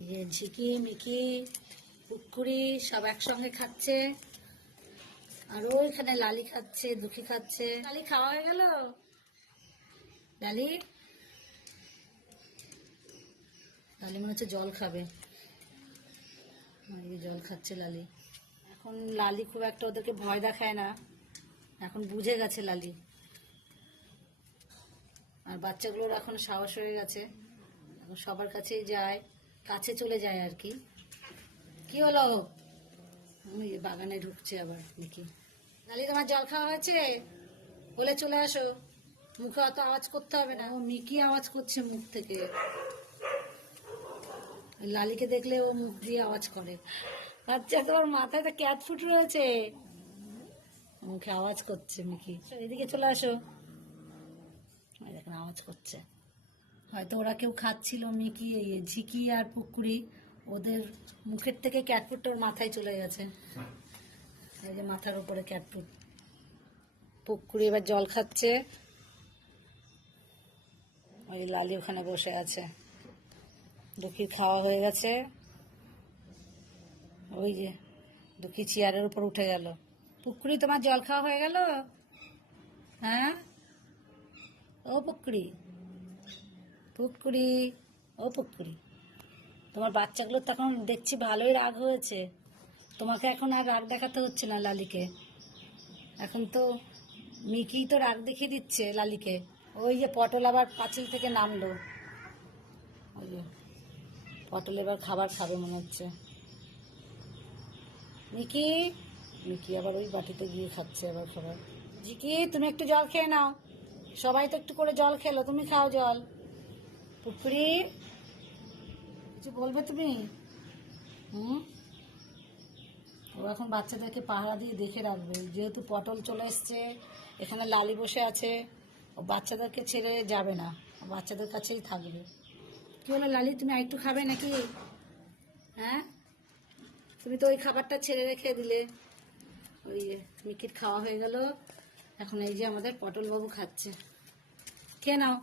ঝিকি Mickey পুকুরি সব একসঙ্গে খাচ্ছে। আর ওইখানে লালি খাচ্ছে, দুঃখী খাচ্ছে। লালি খাওয়া হয়ে গেল? লালি লালি মনে হচ্ছে জল খাবে। জল খাচ্ছে লালি। এখন লালি খুব একটা ওদেরকে ভয় দেখায় না, এখন বুঝে গেছে লালি। আর বাচ্চাগুলোর এখন সাহস হয়ে গেছে, এখন সবার কাছেই যায়, কাছে চলে যায় আর কি। কি হলো? বাগানে ঢুকছে আবার দেখি। লালি তোমার জল খাওয়া হয়েছে? বলে চলে আসো, মুখে অত আওয়াজ করতে হবে না। ও মিকি আওয়াজ করছে মুখ থেকে, লালিকে দেখলে ও মুখ দিয়ে আওয়াজ করে। আচ্ছা, তোমার মাথায় তো ক্যাট ফুট রয়েছে, মুখে আওয়াজ করছে মিকি। এদিকে চলে আসো, দেখেন আওয়াজ করছে। হয়তো ওরা কেউ খাচ্ছিল, মিকি ঝিকি আর পুকুরি, ওদের মুখের থেকে ক্যাটফুটটা ওর মাথায় চলে গেছে। এই যে মাথার উপরে ক্যাটফুট। পুকুরি এবার জল খাচ্ছে, ওই লালি ওখানে বসে আছে। দুঃখীর খাওয়া হয়ে গেছে, ওই যে দুঃখী চেয়ারের উপর উঠে গেল। পুকুরি তোমার জল খাওয়া হয়ে গেল? হ্যাঁ ও পুকুরি, পুকুরি ও পুকুরি, তোমার বাচ্চাগুলোর তখন দেখছি ভালোই রাগ হয়েছে। তোমাকে এখন আর রাগ দেখাতে হচ্ছে না লালিকে, এখন তো মিকি তো রাগ দেখিয়ে দিচ্ছে লালিকে। ওই যে পটল আবার পাঁচিল থেকে নামলো, ওই যে পটল এবার খাবার খাবে মনে হচ্ছে। মিকি মিকি আবার ওই বাটিতে গিয়ে খাচ্ছে আবার খাবার। ঝিকি তুমি একটু জল খেয়ে নাও, সবাই তো একটু করে জল খেলো, তুমি খাও জল। পুকুরি কিছু বলবে তুমি? ও এখন বাচ্চাদেরকে পাহারা দিয়ে দেখে রাখবে, যেহেতু পটল চলে এসছে, এখানে লালি বসে আছে, ও বাচ্চাদেরকে ছেড়ে যাবে না, ও বাচ্চাদের কাছেই থাকবে। কি হলো লালি, তুমি আরেকটু খাবে নাকি? হ্যাঁ, তুমি তো ওই খাবারটা ছেড়ে রেখে দিলে। ওই মিকির খাওয়া হয়ে গেল, এখন এই যে আমাদের পটল বাবু খাচ্ছে, খেয়ে নাও।